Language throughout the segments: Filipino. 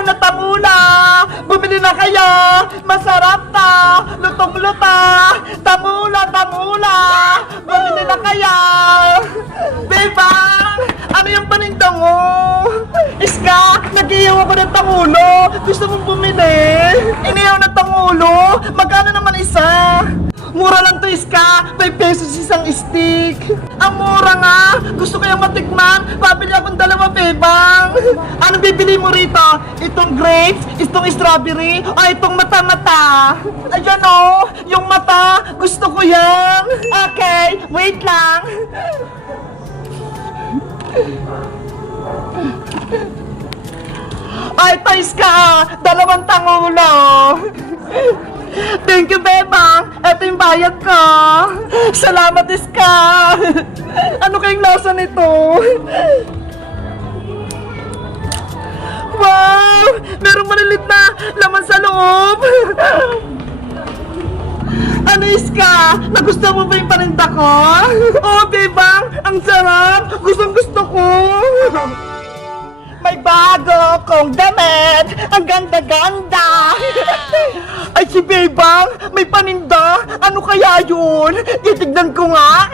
inihaw na tangula! Bumili na kayo! Masarap na! Lutong-luta! Tangula! Tangula! Bumili na kayo! Bebang! Ano yung paninda mo? Iska! Nag-ihaw ako ng tangulo! Gusto mong bumili? Inihaw na tangulo? Magkano naman isa? Mura lang to, Iska! 5 pesos isang stick! Ang mura nga! Gusto ko yung matikman! Pabili akong 2, Bebang! Ano bibili mo rito? Itong grapes? Itong strawberry? O itong mata-mata? Ayan o! Yung mata! Gusto ko yan! Okay! Wait lang! Ay, ito, Iska! 2 tangulo! Thank you, Bebang! Ito yung bayad ko! Salamat, Iska! Ano kayong lasa nito? Wow! Merong malilit na laman sa loob! Ano, Iska? Nagustuhan mo ba yung paninda ko? Oo, Bebang! Ang sarap! Gustong-gusto ko! May bago kong damit! Ang ganda-ganda! Ay, si Bebang! May paninda! Ano kaya yun? Titignan ko nga!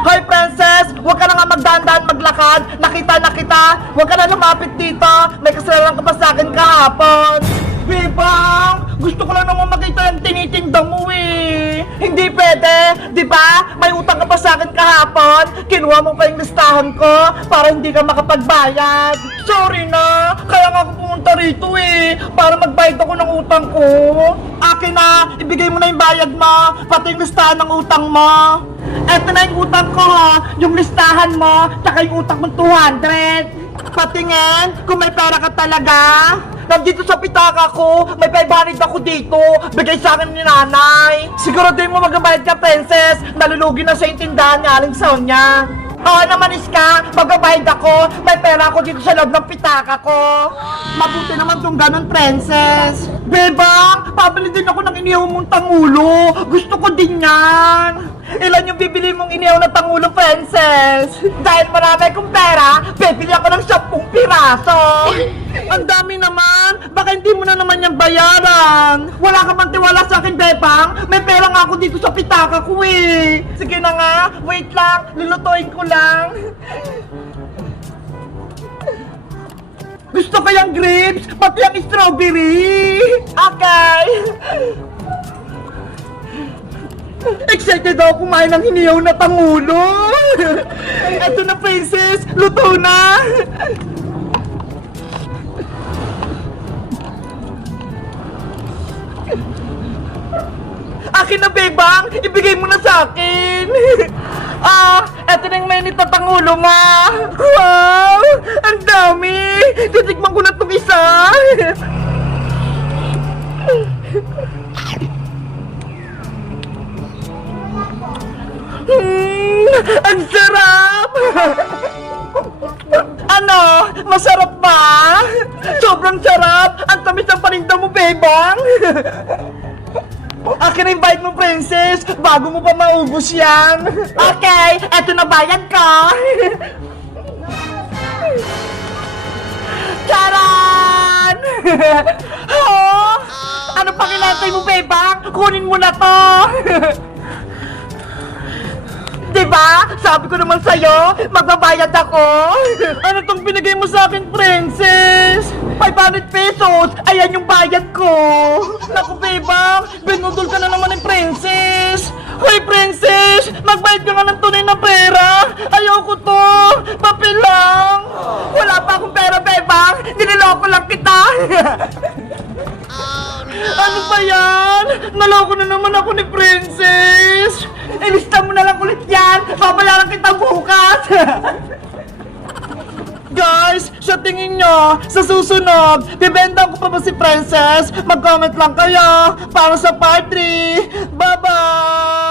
Hoy, Princess! Huwag ka na nga magdaan-daan maglakad! Nakita na kita! Huwag ka na lumapit dito! May kasalanan ka pa sa akin kahapon! Bebang! Gusto ko lang naman makita yung tinitinda mo eh! Hindi pwede! Di ba? May utang ka pa sa akin kahapon! Kinuha mo pa yung listahan ko para hindi ka makapagbayad! Sorry na! Kaya nga ako pumunta rito eh! Para magbayad ako ng utang ko! Akin na! Ibigay mo na yung bayad mo! Pati yung listahan ng utang mo! Eto na yung utang ko ha! Yung listahan mo! Tsaka yung utang mo 200! Patingin kung may pera ka talaga! Nandito sa pitaka ko, may 500 ako dito. Bigay sa akin ni nanay. Siguro din mo magbabayad ka, Princess. Nalulugi na sa yung tindahan ni Aling Sonia. Oo naman, Iska. Magbabayad ako. May pera ako dito sa loob ng pitaka ko. Mabuti naman tong ganun, Princess. Bebang, pabili din ako ng inihaw mong tangulo. Gusto ko din yan. Ilan yung bibili mong inihaw na tangulo, Princess? Dahil marami akong pera, bibili ako ng 10 piraso. Ang dami naman. Baka hindi mo na naman yung bayaran. Wala ka bang tiwala sa akin, Bebang? May pera nga ako dito sa pitaka ko eh. Sige na nga. Wait lang. Lulutuin ko lang. Gusto ko yung grapes, pati yung strawberry. Okay. Excited ako kumain ng hinihaw na tangulo. Eto na, Princess. Luto na. Akin na, Bebang! Ibigay mo na sa akin! Eto na yung mainit na tangulo nga! Wow! Ang dami! Titikman ko na itong isa! Ang sarap! Ano? Masarap ba? Sobrang sarap! Ang tamis ng paninda mo, Bebang! Akin na yung bayad mo, Princess! Bago mo pa maubos yan! Okay! Eto na bayad ko! Charan! Oh! Ano pa kinantay mo, Bebang? Kunin mo na to! Diba? Sabi ko naman sa'yo, magbabayad ako! Ano tong binigay mo sa akin, Princess? 500 pesos! Ayan yung bayad ko! Naku, Bebang! Binudol ka na naman ng Princess! Hoy, Princess! Magbayad ka nga ng tunay na pera! Ayoko to! Papel lang! Wala pa akong pera, Bebang! Niloloko lang kita! Ano ba yan? Naloko na naman ako ni Princess! Ilista mo na lang ulit yan! Babayaran kita bukas! Guys, sa tingin nyo, sa susunod, bibenta ko pa ba si Princess? Mag-comment lang kayo para sa part 3! Bye-bye!